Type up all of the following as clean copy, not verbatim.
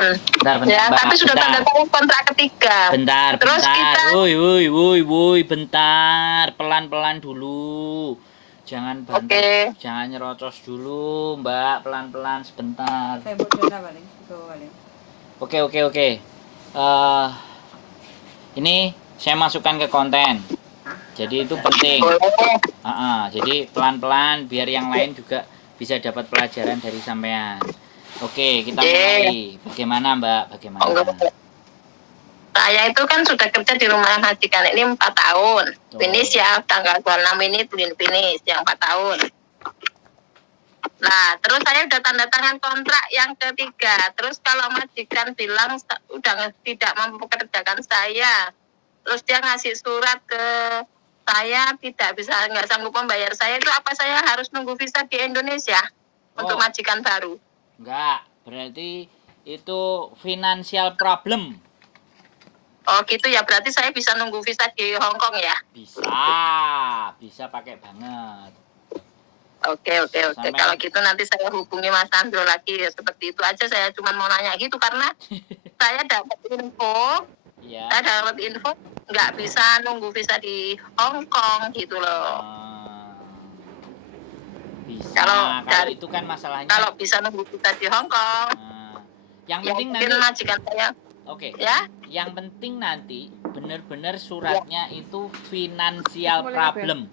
majikan. Bentar, Ya, Mbak, tapi sudah tanda tangan kontrak ketiga. Bentar. Kita Woi, bentar. Pelan-pelan dulu. Jangan banter, jangan nyerocos dulu, Mbak. Pelan-pelan sebentar. Oke. Ini saya masukkan ke konten. Jadi itu penting. Jadi pelan-pelan biar yang lain juga bisa dapat pelajaran dari sampean. Oke, kita mulai. Bagaimana, Mbak? Bagaimana? Saya itu kan sudah kerja di rumah majikan ini 4 tahun. Finish ya, tanggal 26 ini finish yang 4 tahun. Nah, terus saya udah tanda tangan kontrak yang ketiga. Terus kalau majikan bilang udah tidak mempekerjakan saya, terus dia ngasih surat ke saya nggak sanggup membayar saya, itu apa saya harus nunggu visa di Indonesia untuk majikan baru? Enggak, berarti itu financial problem. Oh gitu ya, berarti saya bisa nunggu visa di Hong Kong ya? Bisa pakai banget. Oke. Kalau gitu nanti saya hubungi Mas Andro lagi ya, seperti itu aja. Saya cuma mau nanya gitu karena saya dapat info, nggak bisa nunggu visa di Hong Kong gitu loh. Bisa. Kalau itu kan masalahnya. Kalau bisa nunggu visa di Hong Kong. Yang penting nanti majikan saya. Oke. Ya. Yang penting nanti benar-benar suratnya itu financial problem.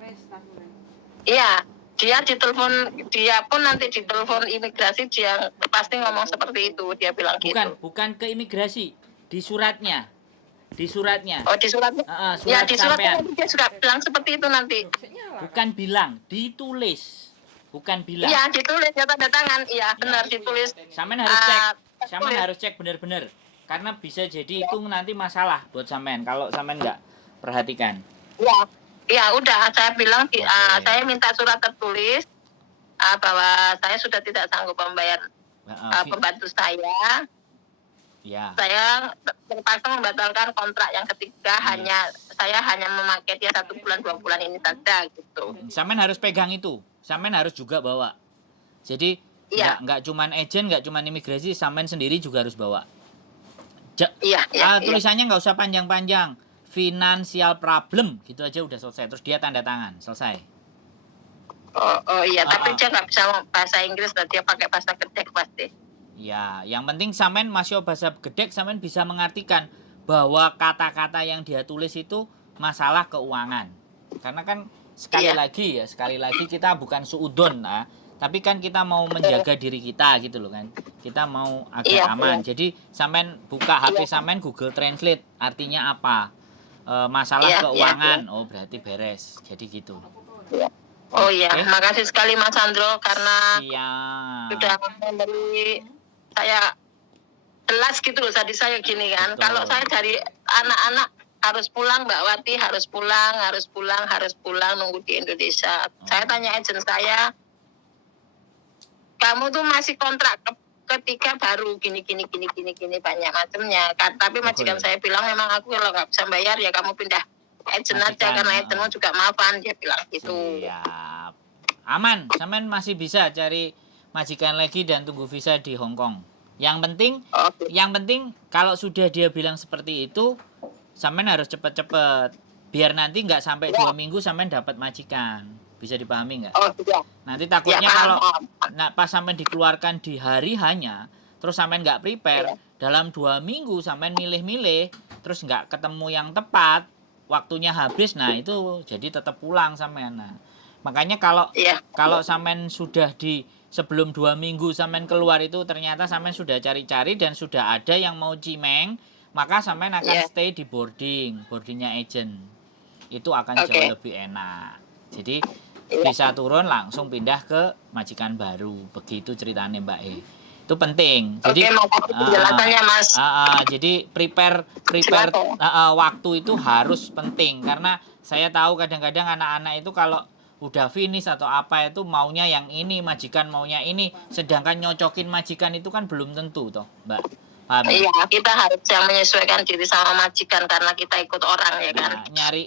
Iya. Dia pun nanti ditelepon imigrasi, dia pasti ngomong seperti itu, dia bilang gitu. Bukan ke imigrasi, di suratnya. Oh, di suratnya? Surat di suratnya dia sudah bilang seperti itu nanti. Bukan bilang, ditulis. Bukan bilang. Iya, ditulis, ya tanda tangan. Iya, benar ditulis. Samen harus cek. Samen harus cek benar-benar. Karena bisa jadi itu nanti masalah buat samen kalau samen nggak perhatikan. Ya udah, saya bilang saya minta surat tertulis bahwa saya sudah tidak sanggup membayar pembantu saya. Ya. Saya terpaksa membatalkan kontrak yang ketiga. Saya hanya memakai dia 1 bulan 2 bulan ini saja gitu. Samen harus pegang itu. Samen harus juga bawa. Jadi nggak cuman agent, nggak cuman imigrasi, samen sendiri juga harus bawa. Tulisannya nggak usah panjang-panjang. Financial problem gitu aja udah selesai. Terus dia tanda tangan, selesai. Tapi dia nggak bisa bahasa Inggris, dan dia pakai bahasa Gedek pasti. Ya, yang penting samen masih bahasa Gedek, samen bisa mengartikan bahwa kata-kata yang dia tulis itu masalah keuangan. Karena kan sekali lagi kita bukan suudon tapi kan kita mau menjaga diri kita gitu loh kan. Kita mau agar aman. Jadi samen buka HP samen Google Translate, artinya apa? Masalah keuangan. Oh, berarti beres. Jadi gitu. Makasih sekali Mas Andro karena sudah memberi saya jelas gitu loh. Tadi saya gini kan, kalau saya dari anak-anak harus pulang, Mbak Wati harus pulang nunggu di Indonesia. Saya tanya agent saya, kamu tuh masih kontrak ketiga baru gini banyak macamnya kan. Tapi majikan saya bilang, memang aku kalau nggak bisa bayar ya kamu pindah agent aja, karena agentmu juga maafan, dia bilang gitu. Siap. Aman, samen masih bisa cari majikan lagi dan tunggu visa di Hong Kong. Yang penting kalau sudah dia bilang seperti itu, samen harus cepet-cepet biar nanti nggak sampai 2 minggu samen dapat majikan. Bisa dipahami nggak? Nanti takutnya kalau pas sampean dikeluarkan di hari hanya, terus sampean nggak prepare, dalam 2 minggu sampean milih-milih, terus nggak ketemu yang tepat, waktunya habis, nah itu jadi tetap pulang sampean. Nah, makanya kalau sampean sudah sebelum 2 minggu sampean keluar itu ternyata sampean sudah cari-cari dan sudah ada yang mau cimeng, maka sampean akan stay di boardingnya agent. Itu akan jauh lebih enak. Jadi bisa turun langsung pindah ke majikan baru. Begitu ceritanya Mbak E. Itu penting. Jadi penjelasannya Mas. Jadi prepare waktu itu harus penting, karena saya tahu kadang-kadang anak-anak itu kalau udah finish atau apa itu maunya yang ini, majikan maunya ini, sedangkan nyocokin majikan itu kan belum tentu toh, Mbak. Iya, kita harus yang menyesuaikan diri sama majikan karena kita ikut orang ya kan.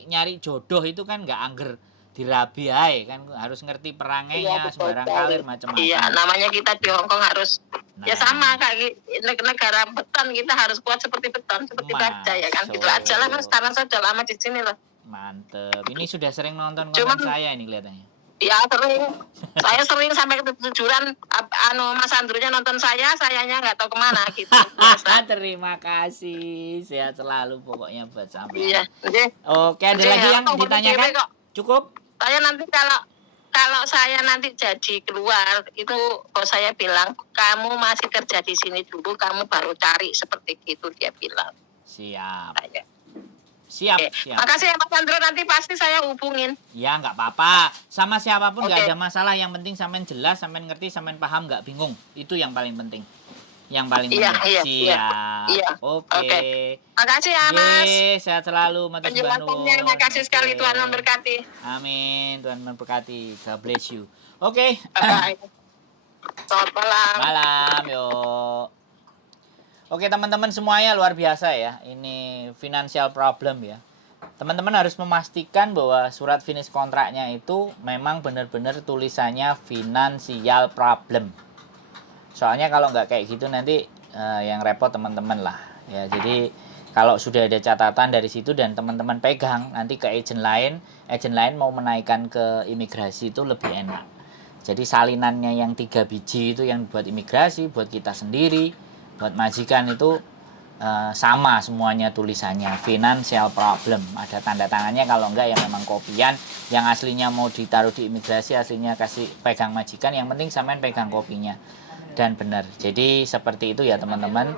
Nyari jodoh itu kan nggak angger dirabi ae kan, harus ngerti perangainya sembarang kalir macam-macam. Iya, namanya kita di Hong Kong harus Ya sama kayak negara beton, kita harus kuat seperti beton, seperti baja ya kan. Gitu aja lah Mas, karena saya udah lama di sini loh. Mantep. Ini sudah sering nonton konten saya ini kelihatannya. Ya sering. Saya sering sampai kejujuran Mas Andrunya nonton sayanya nggak tahu kemana gitu. Terima kasih. Sehat selalu pokoknya buat sampai. Iya. Oke, ada lagi yang ditanyakan? Cukup? Saya nanti kalau saya nanti jadi keluar, itu kalau saya bilang, kamu masih kerja di sini dulu, kamu baru cari, seperti itu dia bilang. Siap. Siap. Siap. Makasih ya Mas Andro, nanti pasti saya hubungin. Ya, nggak apa-apa. Sama siapapun nggak ada masalah. Yang penting sampean jelas, sampean ngerti, sampean paham, nggak bingung. Itu yang paling penting. Yang paling penting. Siap. Iya. Oke. Makasih ya Mas. Sehat selalu. Penjelasannya, makasih sekali. Tuhan memberkati. Amin. Tuhan memberkati. God bless you. Oke. Selamat malam. Malam, yuk. Oke teman-teman semuanya, luar biasa ya. Ini financial problem ya. Teman-teman harus memastikan bahwa surat finish kontraknya itu memang benar-benar tulisannya financial problem. Soalnya kalau nggak kayak gitu nanti yang repot teman-teman lah ya. Jadi kalau sudah ada catatan dari situ dan teman-teman pegang nanti ke agen lain mau menaikkan ke imigrasi itu lebih enak. Jadi salinannya yang 3 biji itu yang buat imigrasi, buat kita sendiri, buat majikan itu sama semuanya tulisannya financial problem. Ada tanda tangannya, kalau enggak ya memang kopian. Yang aslinya mau ditaruh di imigrasi, aslinya kasih pegang majikan, yang penting sampean pegang kopinya dan benar. Jadi seperti itu ya teman-teman.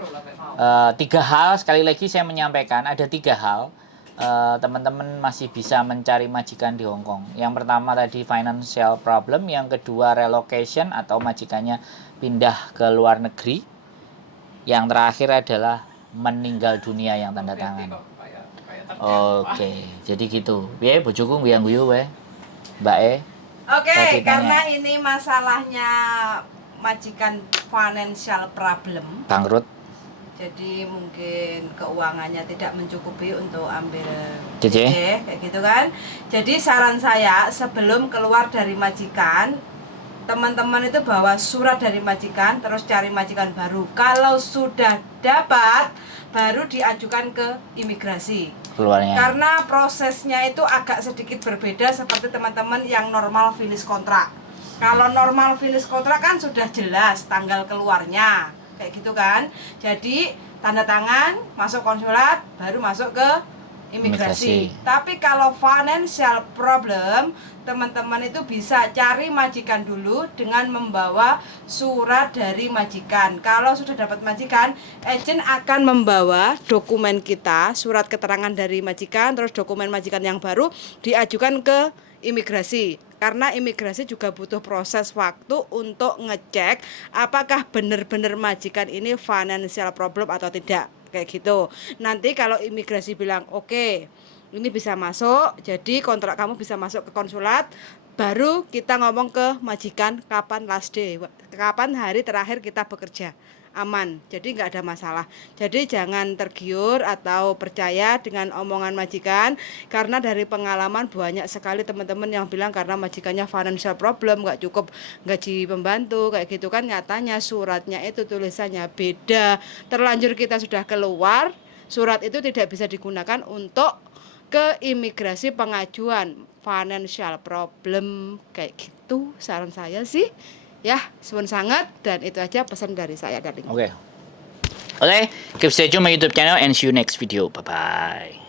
3 hal, sekali lagi saya menyampaikan ada 3 hal teman-teman masih bisa mencari majikan di Hong Kong. Yang pertama tadi financial problem, yang kedua relocation atau majikannya pindah ke luar negeri, yang terakhir adalah meninggal dunia yang tanda tangan. Oke, jadi gitu. Piye bojoku nguyang guyu wae. Mbak E. Oke, karena ini masalahnya majikan financial problem. Bangkrut. Jadi mungkin keuangannya tidak mencukupi untuk ambil CC kayak gitu kan. Jadi saran saya sebelum keluar dari majikan, teman-teman itu bawa surat dari majikan, terus cari majikan baru. Kalau sudah dapat, baru diajukan ke imigrasi. Keluarnya. Karena prosesnya itu agak sedikit berbeda seperti teman-teman yang normal finish kontrak. Kalau normal finish kontrak kan sudah jelas tanggal keluarnya, kayak gitu kan. Jadi tanda tangan, masuk konsulat, baru masuk ke imigrasi. Tapi kalau financial problem, teman-teman itu bisa cari majikan dulu dengan membawa surat dari majikan. Kalau sudah dapat majikan, agen akan membawa dokumen kita, surat keterangan dari majikan, terus dokumen majikan yang baru diajukan ke imigrasi. Karena imigrasi juga butuh proses waktu untuk ngecek apakah benar-benar majikan ini financial problem atau tidak, kayak gitu. Nanti kalau imigrasi bilang oke, ini bisa masuk, jadi kontrak kamu bisa masuk ke konsulat, baru kita ngomong ke majikan kapan last day, kapan hari terakhir kita bekerja. Aman, jadi nggak ada masalah. Jadi jangan tergiur atau percaya dengan omongan majikan, karena dari pengalaman banyak sekali teman-teman yang bilang karena majikannya financial problem, nggak cukup gaji pembantu kayak gitu kan. Nyatanya suratnya itu tulisannya beda. Terlanjur kita sudah keluar, surat itu tidak bisa digunakan untuk ke imigrasi pengajuan financial problem kayak gitu. Saran saya sih ya, suwun sangat, dan itu aja pesan dari saya, darling. Oke, keep stay tune my YouTube channel and see you next video. Bye bye.